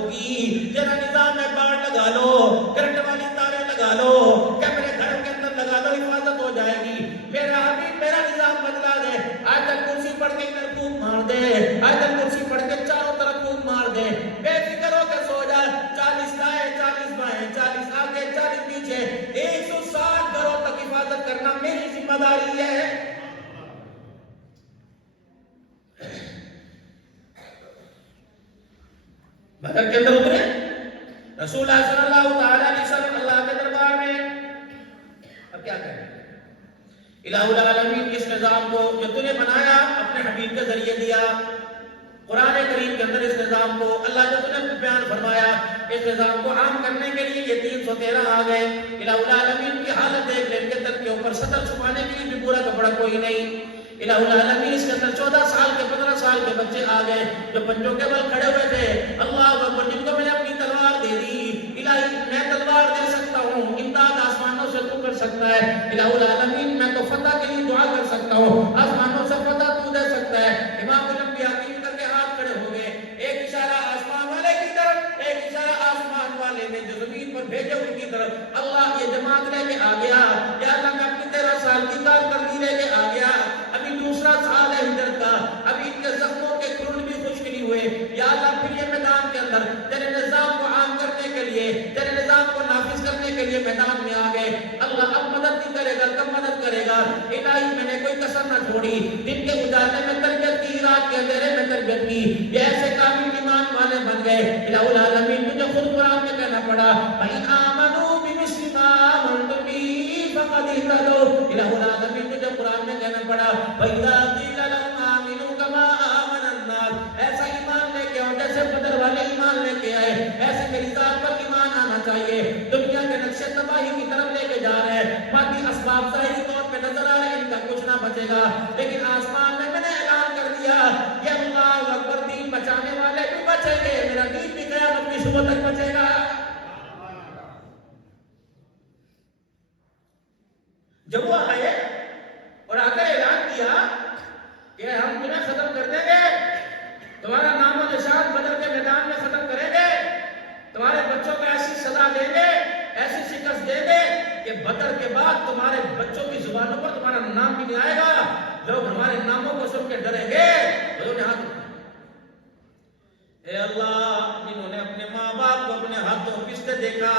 ہوگی، ذرا نظام میں باڑ لگا لو، کرنٹ والی تاریں لگا لو، کیمرے گھروں کے اندر لگا لو، حفاظت ہو جائے گی۔ میرا حبیب میرا نظام بدلا دے، آیت الکرسی پڑھ کے ادھر پھونک مار دے، آیت الکرسی پڑھ کے چاروں طرف پھونک مار دے، بے فکر ہو کے سو جا۔ 40 دائیں 40 بائیں 40 آگے 40 پیچھے 160 گھروں تک حفاظت کرنا میری ذمہ داری ہے۔ بدر کے اندر اترے رسول اللہ صلی اللہ علیہ وسلم اللہ کے دربار میں، اب کیا کریں؟ الہ العالمین اس نظام کو جو تو نے بنایا اپنے حبیب کے ذریعے دیا، قرآن کریم کے اندر اس نظام کو اللہ جو نے بیان فرمایا، اس نظام کو عام کرنے کے لیے یہ 313 آ گئے۔ الہ العالمین کی حالت دیکھ لیں کہ تن کے اوپر سطر چھپانے کے لیے بھی پورا کپڑا کوئی نہیں۔ الہ العالمین اس کے اندر 14 سال کے 15 سال کے بچے آ گئے جو پنجوں کے بل کھڑے ہوئے تھے، اللہ اکبر، جن کو میں نے اپنی تلوار دے دی، الہی میں تلوار دے سکتا ہوں، امداد آسمانوں سے تو کر سکتا ہے، الہ العالمین میں تو فتح کے لیے دعا کر سکتا ہوں، آسمانوں سے فتح تو دے سکتا ہے۔ امام الانبیاء تین کر کے ہاتھ کھڑے ہو گئے، ایک اشارہ آسمان والے کی طرف، ایک اشارہ آسمان والے نے جو زمین پر بھیجے ان کی طرف۔ اللہ یہ جماعت لے کے آ گیا، یا اللہ میں اپنی 13 سال کی کارکردگی لے کے آ گیا، ابھی دوسرا سال ہے ہجرت کا، ابھی ان کے زخموں کے کرن بھی خشک نہیں ہوئے، یا اللہ پھر یہ میدان کے اندر تیرے نظام کو عام کرنے کے لیے، تیرے نظام کو نافذ کرنے کے لیے میدان میں آ گئے۔ اللہ اب مدد نہیں کرے گا، کب مدد کرے گا؟ الہی میں نے کوئی کسر نہ چھوڑی، دن کے اجالے میں تربیت کی، رات کے اندھیرے میں تربیت کی، یہ ایسے کامل ایمان والے بن گئے۔ الہ العالمین مجھے خود قرآن میں کہنا پڑا، بھائی آمنو بمثل ما آمنتم به فقد اهتدوا۔ الہ العالمین مجھے قرآن میں کہنا پڑا، وَإِذَا قِيلَ لَهُمْ آمِنُوا كَمَا آمَنَ النَّاسُ، ایسا ایمان لے کے آؤ جیسے بدر والے ایمان لے کے آئے، ایسے میری ذات پر ایمان آنا چاہیے۔ دنیا کے نقشے تباہی کی طرف لے کے جا رہے ہیں، مادی اسباب ظاہری طور پہ نظر آ رہے ہیں، ان کا کچھ نہ بچے گا، لیکن آسمان میں نے اعلان کر دیا کہ اللہ اکبر، دین بچانے والے بھی بچیں گے، میرا دین بھی قیامت کی صبح تک بچے گا۔ جب وہ آئے اور آ کر اعلان کیا کہ ہم تمہیں ختم کر دیں گے، تمہارا نام و نشان بدر کے میدان میں ختم کریں گے، تمہارے بچوں کو ایسی سزا دیں گے، ایسی شکست دیں گے کہ بدر کے بعد تمہارے بچوں کی زبانوں پر تمہارا نام بھی نہیں آئے گا، لوگ ہمارے ناموں کو سن کے ڈریں گے۔ اے اللہ، جنہوں نے اپنے ماں باپ کو اپنے ہاتھوں پستے دیکھا،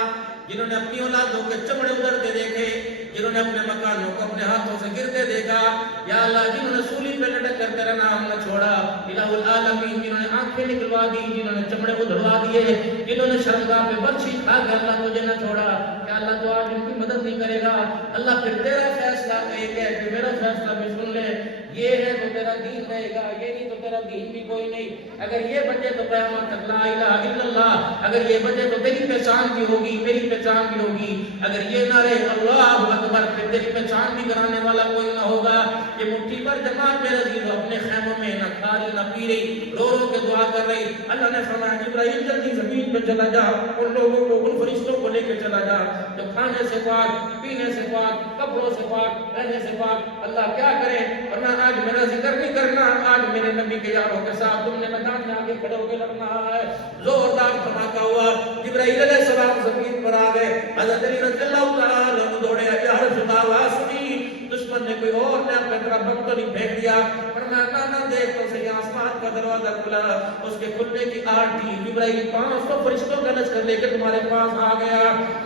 جنہوں نے اپنی اولادوں کے چمڑے ادھرتے دیکھے، جنہوں نے اپنے مکانوں کو اپنے ہاتھوں سے گرتے دیکھا، یا اللہ جنہوں نے سولی پہ لٹک کر تیرا نام نہ چھوڑا، الہ العالمین جنہوں نے آنکھیں نکلوا دی، جنہوں نے چمڑے ادھڑوا دیے، جنہوں نے شرمگاہ پہ برچھی کھا کے اللہ تجھے نہ چھوڑا، کہ اللہ تو آج ان کی مدد نہیں کرے گا۔ اللہ پھر تیرا فیصلہ ایک ہے کہ میرا فیصلہ بھی سن لے، یہ ہے تو تیرا دین رہے گا، یہ نہیں تو تیرا دین بھی کوئی نہیں۔ اگر یہ بچے تو قیامت تک لا الہ الا اللہ، اگر یہ بچے تو تیری پہچان بھی ہوگی، میری پہچان بھی ہوگی، اگر یہ نہ رہے اللہ اکبر، پھر تیری پہچان بھی کرانے والا کوئی نہ ہوگا۔ یہ مٹھی پر جماعت میرے عزیزو اپنے خیموں میں نہ کھا رہی نہ پی رہی، رو رو کے دعا کر رہی۔ اللہ نے فرمایا جبرائیل جلدی زمین پہ چلا جا، ان لوگوں کو ان فرشتوں کو لے کے چلا جا جو کھانے سے پاک، پینے سے پاک، کپڑوں سے پاک، رہنے سے پاک۔ اللہ کیا کرے، ورنہ آج میرا ذکر نہیں کرنا، آج میرے نبی کے یاروں کے ساتھ تم نے میدان میں آگے کھڑے ہو کے لڑنا ہے۔ زوردار دھماکہ ہوا، جبرائیل علیہ السلام زمین پر آ گئے، حضرت علی رضی اللہ تعالیٰ عنہ دوڑے، یا رسول اللہ آواز سنی، دشمن نے کوئی اور نے اپنے طرف بم تو نہیں پھینک دیا؟ فرمایا نہ دیکھ تو صحیح، آسمان کا دروازہ کھلا، اس کے کھلنے کی آڑ تھی، جبرائیل 500 فرشتوں کا لشکر لے کے تمہارے پاس آ گیا۔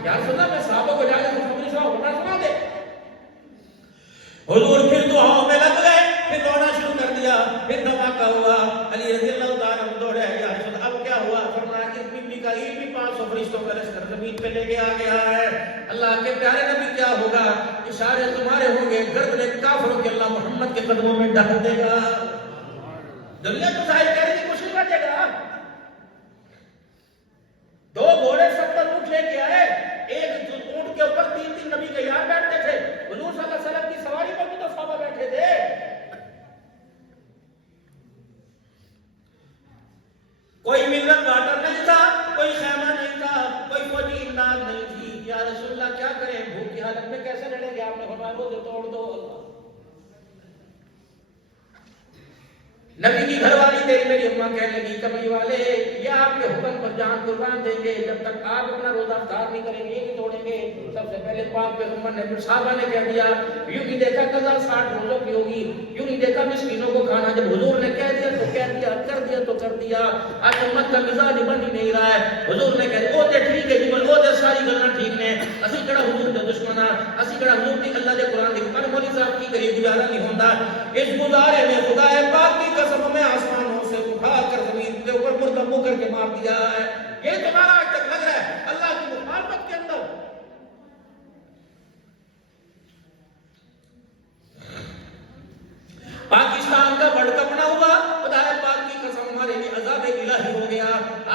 یا رسول اللہ میں صحابہ کو جا کے خوشخبری سنا دے۔ حضور پھر دعاؤں میں لگ گئے، پھر رونا شروع کر دیا، پھر دھماکہ ہوا۔ علی رضی اللہ تعالیٰ عنہ دوڑے، یا رسول اللہ اب کیا ہوا؟ فرمایا اس بی کا یہ بھی 500 فرشتوں کا لشکر زمین پہ لے کے آ گیا ہے۔ اللہ کے پیارے نبی کیا ہوگا؟ اشارے تمہارے ہوں گے، گردن کافروں کے اللہ محمد کے قدموں میں ڈھک دے گا۔ دنیا تو ظاہر کرنے کی کوشش کرے گا۔ 2 گھوڑے 70 اونٹ لے کے آئے، ایک اونٹ کے اوپر 3 نبی کے یار بیٹھتے تھے، حضور صلی اللہ علیہ وسلم کی سواری پر بھی تو صحابہ بیٹھے تھے۔ کوئی منرل واٹر نہیں تھا، کوئی خیمہ نہیں تھا، کوئی فوجی امداد نہیں تھی۔ یا رسول اللہ کیا کریں، بھوک کی حالت میں کیسے لڑیں گے؟ آپ نے فرمایا روزے توڑ دو۔ نبی کی گھر والی تیری میری اماں کہنے لگی کبھی والے یہ آپ کے حکم پر جان قربان دیں گے جب تک آپ اپنا روزہ افطار نہیں کریں گے یہ نہیں توڑیں گے. سب سے پہلے پاک پیغمبر نے پھر صحابہ نے کہہ دیا یوں نہیں دیکھا قضا 60 روزوں کی ہوگی, یوں نہیں دیکھا مسکینوں کو کھانا. جب حضور نے کہہ دیا تو کہہ دیا, کر دیا تو کر دیا. آج امت کا مزاج بن ہی نہیں رہا ہے. حضور نے کہہ دیا او تے ٹھیک ہے جی او تے ساری گلاں ٹھیک نے, اسی کڑا حضور دے دشمن ہاں, اسی کڑا حضور دی اللہ دے قرآن دی پر مولوی صاحب کی کری گزارا نہیں ہوندا. اس گزارے میں خدا پاک کی قسم میں آسمانوں سے اٹھا کر زمین کے اوپر مردمو کر کے مار دیا ہے. یہ تمہارا آج تک لگ رہا ہے اللہ کی مخالفت کے اندر. پاکستان کا ورلڈ کپ نہ ہوا, خدا پاک کی قسم ہمارے لیے عذاب الہی ہو گیا.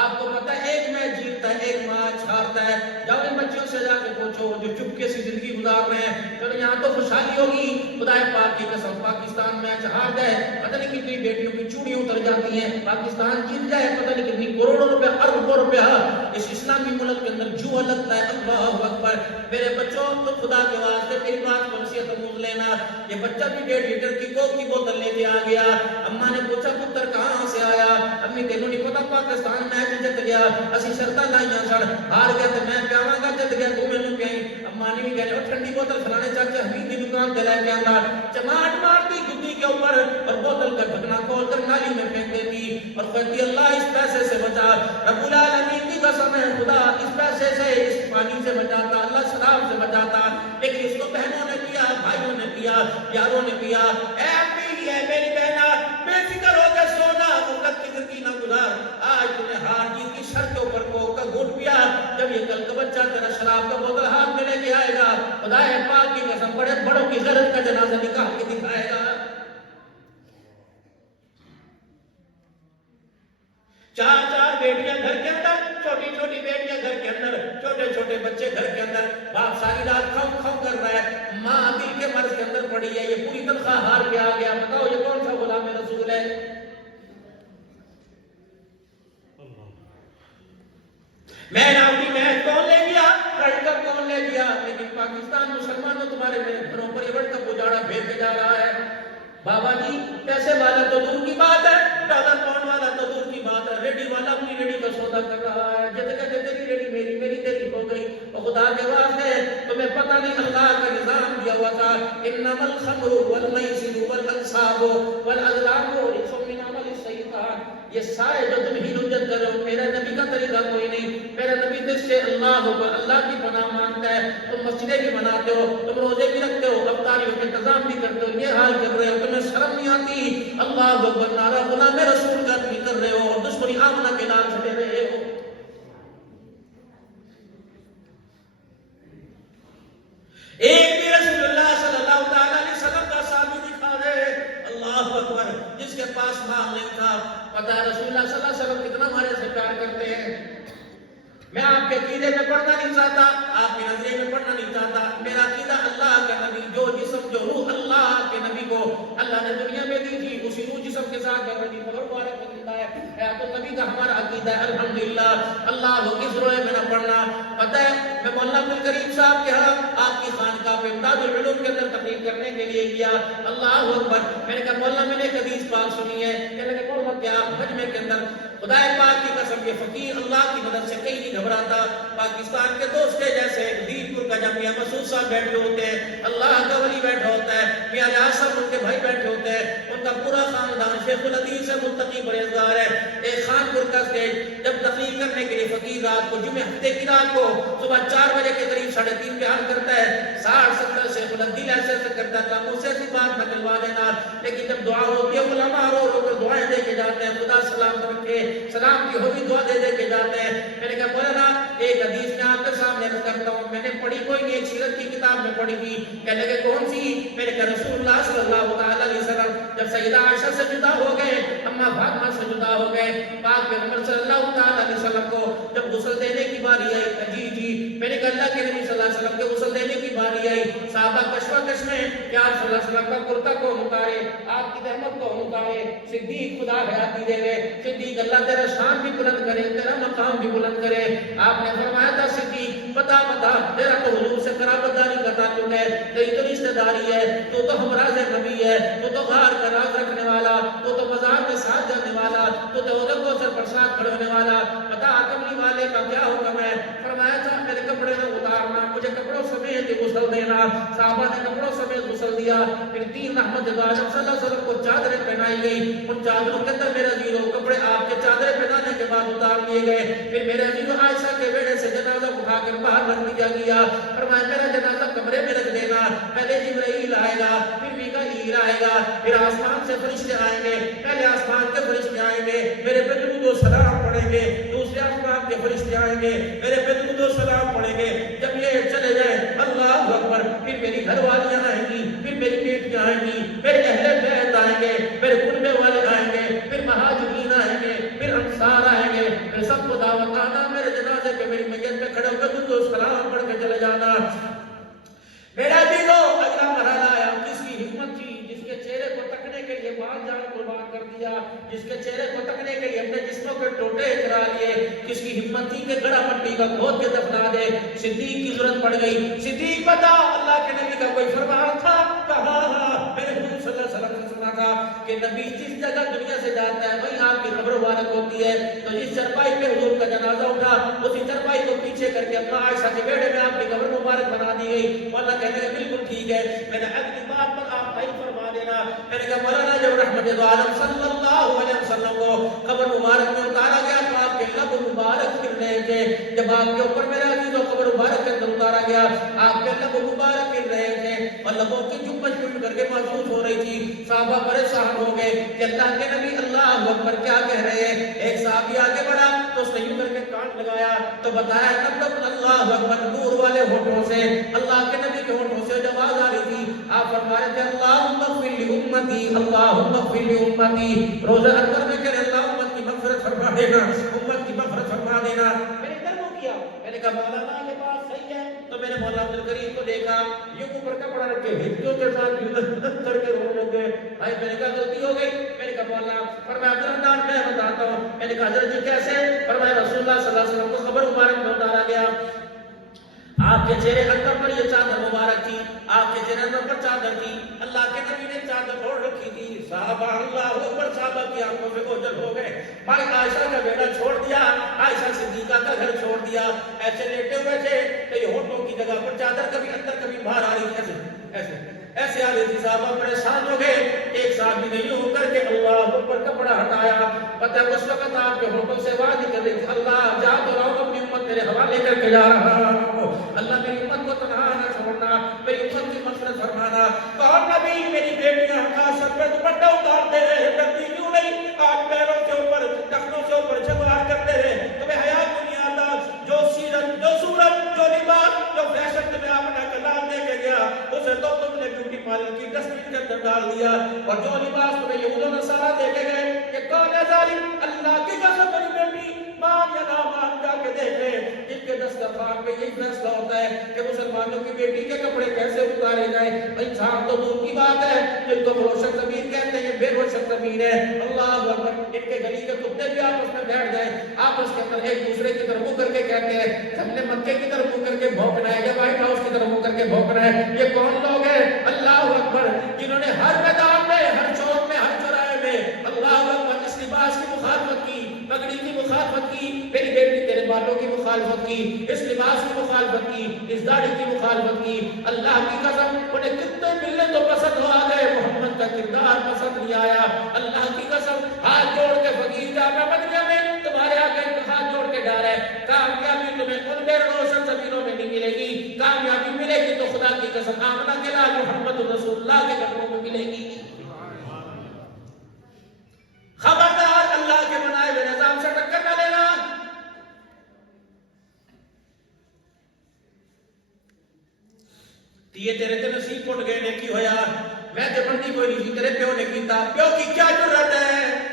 آپ کو پتہ ہے ایک میچ جیتتا ہے ایک میچ ہارتا ہے. جاؤ ان بچوں سے جا کے پوچھو جو چپکے سے زندگی گزار رہے ہیں چلو یہاں تو خوشحالی ہوگی. خدا پاک کی قسم پاکستان میچ ہار جائے پتہ نہیں کتنی بیٹیوں کی چوڑیاں اتر جاتی ہیں. پاکستان جیت جائے پتہ نہیں کتنی کروڑوں روپے اربوں روپے اس اسلامی ملک کے اندر جوا لگتا ہے. اللہ اکبر. میرے بچوں تو خدا کے واسطے میری بات کو نصیحت امید لینا. یہ بچہ بھی 1.5 لیٹر کی کوک کی بوتل لے کے آ گیا. اماں نے پوچھا پتر کہاں سے آیا؟ امی تینوں نہیں پتا پاکستان میچ جیت گیا, اسی شرطاں لائیاں سن, ہار گیا تو میں پیاواں گا, جیت گیا تو مینوں پیائی. اماں نے بھی کہا لو ٹھنڈی بوتل فلانے چاچا حمید کی دکان سے لے کے آنا. چماٹ مارتی گدی کے اوپر اور بوتل کا ڈھکنا کھول کر نالی میں پھینک دیتی اور کہتی اللہ اس پیسے سے بچا. رب العالمین کی قسم ہے خدا اس پیسے سے اس پانی سے بچاتا, اللہ شراب سے بچاتا, لیکن اس کو بہنوں نے پیا, بھائیوں نے پیا, یاروں نے پیا. اے امی اے میری بہنا بے فکر ہو کے سونا, وقت کی زندگی نہ گزار. آج تم نے ہار جیت کی شرط کے اوپر کوک کا گھونٹ پیا, جب یہ کل کا بچہ تیرا شراب کا بوتل ہاتھ میں لے کے آئے گا خدا پاک کی قسم بڑے بڑوں کی غیرت کا جنازہ نکال کے دکھائے گا. 4 بیٹیاں گھر کے اندر, چھوٹی چھوٹی بیٹیاں گھر کے اندر, چھوٹے چھوٹے بچے گھر کے اندر. باپ ساری رات کھاؤ کھاؤ کر رہا ہے, ماں دل کے مرض کے اندر پڑی ہے, یہ پوری تنخواہ ہار کے آ گیا. بتاؤ یہ کون سا غلام رسول ہے؟ میں ناؤٹی میچ کون لے گیا, ورلڈ کپ کون لے گیا, لیکن پاکستان مسلمانوں تمہارے میرے گھروں پر یہ ورلڈ کپ اجاڑا بھیج کے جا رہا ہے. بابا جی پیسے والا تو دور کی بات ہے, ڈالر پاؤنڈ والا تو دور کی بات ہے, ریڈی والا اپنی ریڈی کا سودا کر رہا ہے. جیسے کہ تیری ریڈی میری, میری تیری ہو گئی. اور خدا کے واسطے تمہیں پتہ نہیں اللہ کا نظام دیا ہوا تھا انما الخمر والمیسر والانصاب والازلام رجس من عمل الشیطان. یہ سارے جو تم ہی حجت کر رہے ہو میرے نبی کا طریقہ کوئی نہیں. میرا نبی دل سے اللہ اکبر اللہ کی پناہ مانگتا ہے. تم مسجدیں بھی بناتے ہو, تم روزے بھی رکھتے ہو, افطاریوں کے انتظام بھی کرتے ہو, یہ حال کر رہے ہو, تمہیں شرم نہیں آتی؟ اللہ اکبر نعرہ غلام رسول کا بھی کر رہے ہو اور دشمنی آمنہ کے نام سے دے رہے ہو. ایک بھی رسول اللہ صلی اللہ تعالیٰ علیہ وسلم کا صحابی دکھا دے, اللہ اکبر, جس کے پاس مال نہیں تھا. پتہ ہے رسول اللہ صلی اللہ علیہ وسلم کتنا ہمارے سے پیار کرتے ہیں. میں آپ کے عقیدے میں پڑھنا نہیں چاہتا, آپ کے نظریے میں پڑھنا نہیں چاہتا. میرا عقیدہ اللہ کا نبی, جو جسم جو روح اللہ کے نبی کو اللہ نے دنیا میں دی تھی اسی روح جسم کے ساتھ نبی خبر مبارک زندہ ہے. تو نبی کا ہمارا عقیدہ ہے الحمدللہ. اللہ کس روئے میں نہ پڑھنا. پتہ ہے میں مولانا عبدالکریم صاحب کے ہاں آپ کی خانقاہ پہ امداد العلوم کے اندر تقریر کرنے کے لیے گیا. اللہ اکبر. میں نے کہا مولانا میں نے ایک حدیث پاک سنی ہے. کہنے لگے مولانا کیا مجمع کے اندر خدا پاک کی قسم یہ فقیر اللہ کی مدد سے کہیں نہیں گھبراتا. پاکستان کے دوست کے جیسے دین پور کا جب میاں مسعود صاحب بیٹھے ہوتے ہیں, اللہ کا ولی بیٹھا ہوتا ہے, میاں ریاض صاحب ان کے بھائی بیٹھے ہوتے ہیں, ان کا پورا خاندان شیخ الحدیث سے متقی پرہیزگار ہے. ایک خانپور کا اسٹیج جب تقریر کرنے کے لیے فقیر رات کو جمعہ ہفتے کی رات کو صبح 4 بجے کے قریب 3:30 بیان کرتا ہے. 60-70 شیخ الحدیث ایسے کرتا تھا, مجھ سے ایسی بات نکلوا دینا. لیکن جب دعا ہوتی ہے علماء رو رو کر دعائیں دے کے جاتے ہیں, خدا سلام رکھے, سلام کی ہوئی دعا دے دے کے جاتے ہیں. میں نے کہا مولانا ایک حدیث میں آپ کے سامنے رکھ کرتا ہوں, میں نے پڑھی کوئی نہیں, ایک سیرت کی کتاب میں پڑھی تھی. کہنے لگے کون سی؟ میں نے کہا رسول اللہ صلی اللہ تعالیٰ علیہ وسلم جب سیدہ عائشہ سے جدا ہو گئے, اماں فاطمہ سے جدا ہو گئے, پاک پیغمبر صلی اللہ تعالیٰ علیہ وسلم کو جب غسل دینے کی باری آئی, جی میں نے کہا اللہ کے نبی صلی اللہ علیہ وسلم کے غسل دینے کی باری آئی, صحابہ کشمکش میں کہ آپ صلی اللہ علیہ وسلم کا کرتا کون اتارے, آپ کی رحمت کون اتارے. صدیق خدا حیاتی دے گئے, صدیق اللہ تیرا شان بھی بلند کرے, تیرا مقام بھی بلند کرے. آپ نے فرمایا تھا صدیق بتا تیرا تو حضور سے قرابت داری کا تعلق ہے, تیری تو رشتہ داری ہے, تو ہمراز نبی ہے, تو غار کا راز رکھنے والا, تو مزار میں تو دودھ کو سر پر ساتھ کھڑے ہونے والا، بتا کملی والے کا کیا حکم ہے؟ فرمایا تھا میرے کپڑے نہ اتارنا، مجھے کپڑوں سمیت غسل دینا۔ صحابہ نے کپڑوں سمیت غسل دیا۔ پھر تین رحمت عالم صلی اللہ علیہ وسلم کو چادریں پہنائی گئی، ان چادروں کے اندر میرے عزیزوں کپڑے آپ کے چادریں پہنانے کے بعد اتار دیے گئے۔ پھر میرے عزیزوں عائشہ کے بیڑے سے جنازہ اٹھا کر باہر رکھ دیا گیا۔ فرمایا میرا جنازہ کمرے میں رکھ دینا، پہلے جبرائیل آئے گا، پھر میکائیل آئے گا، پھر آسمان سے فرشتے آئیں گے، پہلے آسمان کے فرشتے آئیں گے، میرے پہ درود و سلام پڑھیں گے، دوسرے آسمان کے فرشتے آئیں گے، میرے پہ درود و سلام پڑھیں گے۔ جب یہ چلے جائیں اللہ اکبر، پھر میری گھر والیاں آئیں گی، پھر میری بیٹیاں آئیں گی، میرے اہل بیت آئیں گے، میرے کنبے والے آئیں گے، پھر مہاجرین آئیں گے، پھر انصار آئیں گے، پھر سب کو دعوت آنا، میرے جنازے پہ میری میت پہ کھڑے ہو کر درود و سلام پڑھ کے چلے جانا۔ میرا دلو اگلا مرحلہ آیا، جس کی ہمت تھی، جس کے چہرے کو تکنے کے لیے مال جان قربان کر دیا، جس کے چہرے کو تکنے کے لیے اپنے جسموں کے ٹوٹے کرا لیے، جس کی ہمت تھی کہ گڑا مٹی کا کھود کے دفنا دے، صدیق کی ضرورت پڑ گئی۔ صدیق بتا اللہ کے نبی کا کوئی فرمان تھا؟ کہا میرے حضور صلی اللہ علیہ وسلم سے سنا تھا کہ نبی جس جگہ دنیا سے جاتا ہے وہیں آپ کی قبر مبارک ہوتی ہے، تو جس چرپائی پہ حضور کا جنازہ اٹھا اسی چرپائی کو پیچھے کر کے اپنا عائشہ کے بیڑے میں آپ کی قبر مبارک بنا دی گئی۔ مولا کہنے لگا بالکل ٹھیک ہے، میں نے اگلی بات پر آپ صحیح فرما دینا۔ میں نے کہا مولانا جب رحمت عالم صلی اللہ علیہ وسلم کو قبر مبارک میں اتارا گیا تو آپ کے لب مبارک پھر رہے تھے، جب آپ کے اوپر میرے عزیزوں قبر مبارک کے اندر اتارا گیا آپ کے لب مبارک پھر رہے تھے اور لبوں کی جنبش پھر کر کے محسوس ہو رہی تھی۔ صحابہ پریشان ہو گئے کہ اللہ کے نبی اللہ اکبر کیا کہہ رہے ہیں۔ ایک صحابی آگے بڑھا تو اس نے یوں کر کے کان لگایا تو بتایا تب اللہ اکبر نور والے ہونٹوں سے اللہ کے نبی کے ہونٹوں سے جب آواز آ رہی تھی آپ فرما رہے تھے اللہم اغفر لامتی اللہم اغفر لامتی۔ روزہ اکبر میں کہ اللہ امت کی مغفرت فرما دینا، امت کی مغفرت فرما دینا۔ میں نے ادھر وہ کیا، میں نے کہا مولانا یہ بات صحیح ہے، تو میں نے مولانا عبدالکریم کو دیکھا یوں اوپر کپڑا رکھ کے ہجوں کے ساتھ یوں کر کے رونے لگے۔ بھائی میں نے کہا غلطی ہو گئی، میں نے کہا مولانا فرمایا عبدالرحمن میں بتاتا ہوں۔ میں نے کہا حضرت جی کیسے؟ فرمایا رسول اللہ صلی اللہ علیہ وسلم کو قبر مبارک میں اتارا گیا، آپ کے چہرے اندر پر یہ چادر مبارک تھی، آپ کے چہرے اندر پر چادر تھی، اللہ کے نبی نے چادر اوڑھ رکھی تھی۔ صحابہ اللہ اکبر، صحابہ کی آنکھوں سے اوجھل ہو گئے۔ بھائی عائشہ کا بیٹا چھوڑ دیا، عائشہ صدیقہ کا گھر چھوڑ دیا، ایسے لیٹے ہوئے تھے کہ یہ ہونٹوں کی جگہ پر چادر کبھی اندر کبھی باہر آ رہی تھی، ایسے آ رہی تھی۔ صحابہ پریشان ہو گئے۔ ایک صحابی نے یوں کر کے اللہ اکبر کپڑا ہٹایا، پتہ اس وقت آپ کے ہونٹوں سے آواز نکل رہی تھی اللہ جا تو رہا ہوں، اپنی امت میرے حوالے کر کے جا رہا ہوں، اللہ میری امت کو تنہا نہ چھوڑنا، میری امت کی مغفرت فرمانا۔ کہا نبی میری بیٹیاں کا سر پہ دوپٹہ اتارتے رہے، ڈرتی کیوں نہیں؟ آج پیروں کے اوپر ٹخنوں سے اوپر جھگڑا کرتے رہے، تمہیں حیا کیوں نہیں آتا؟ جو سیرت، جو صورت، جو لباس، جو فیشن تمہیں اپنا کلام دے کے گیا اسے تو تم نے بیوٹی پارلر کی ڈسٹبن کے اندر ڈال دیا، اور جو لباس تمہیں یہود و نصارہ دے کے گئے کہ کون ہے ظالم؟ اللہ کی قسم میری بیٹی مان یا نہ مان جا کے دیکھ لے، جن کے دسترخوان پہ یہی فیصلہ ہوتا ہے کہ مسلمانوں کی بیٹی کے کپڑے کیسے اتارے جائیں۔ انسان تو دور کی بات ہے، جن کو روشن ضمیر کہتے ہیں بے روشن ضمیر ہے۔ اللہ اکبر، ان کے گلی کے کتے بھی آپس میں بیٹھ جائیں، آپس کے اندر ایک دوسرے کی طرف منہ کر کے کہتے ہیں ہم نے مکے کی طرف منہ کر کے بھونکنا ہے یا وائٹ ہاؤس کی طرف منہ کر کے بھونکنا ہے۔ یہ کون لوگ ہیں؟ اللہ اکبر، جنہوں نے ہر میدان میں، ہر چوک میں، ہر چوراہے میں اللہ اکبر اس لباس کی مخالفت کی، پگڑی کی مخالفت کی، میری بیٹی تیرے بالوں کی مخالفت کی، اس لباس کی مخالفت کی، اس داڑھی کی مخالفت کی۔ اللہ کی قسم انہیں کتنے ملنے تو پسند ہو گئے، محمد کا کردار پسند نہیں آیا۔ اللہ کی قسم ہاتھ جوڑ کے فقیر جامع مدینہ میں تمہارے آگے ہاتھ جوڑ کے ڈال ہے، کامیابی تمہیں ان بے روشن زمینوں میں نہیں ملے گی، کامیابی ملے گی تو خدا کی قسم آمنہ کے لال محمد رسول اللہ کے قدموں میں ملے گی۔ خبردار اللہ کے بنائے ہوئے نظام سے ٹکر نہ لینا۔ یہ تیرے تے نصیب پٹ گئے نے کی ہویا، میں تے بندی کوئی نہیں تیرے پیو نے کیتا، پیو کی کیا ضرورت ہے؟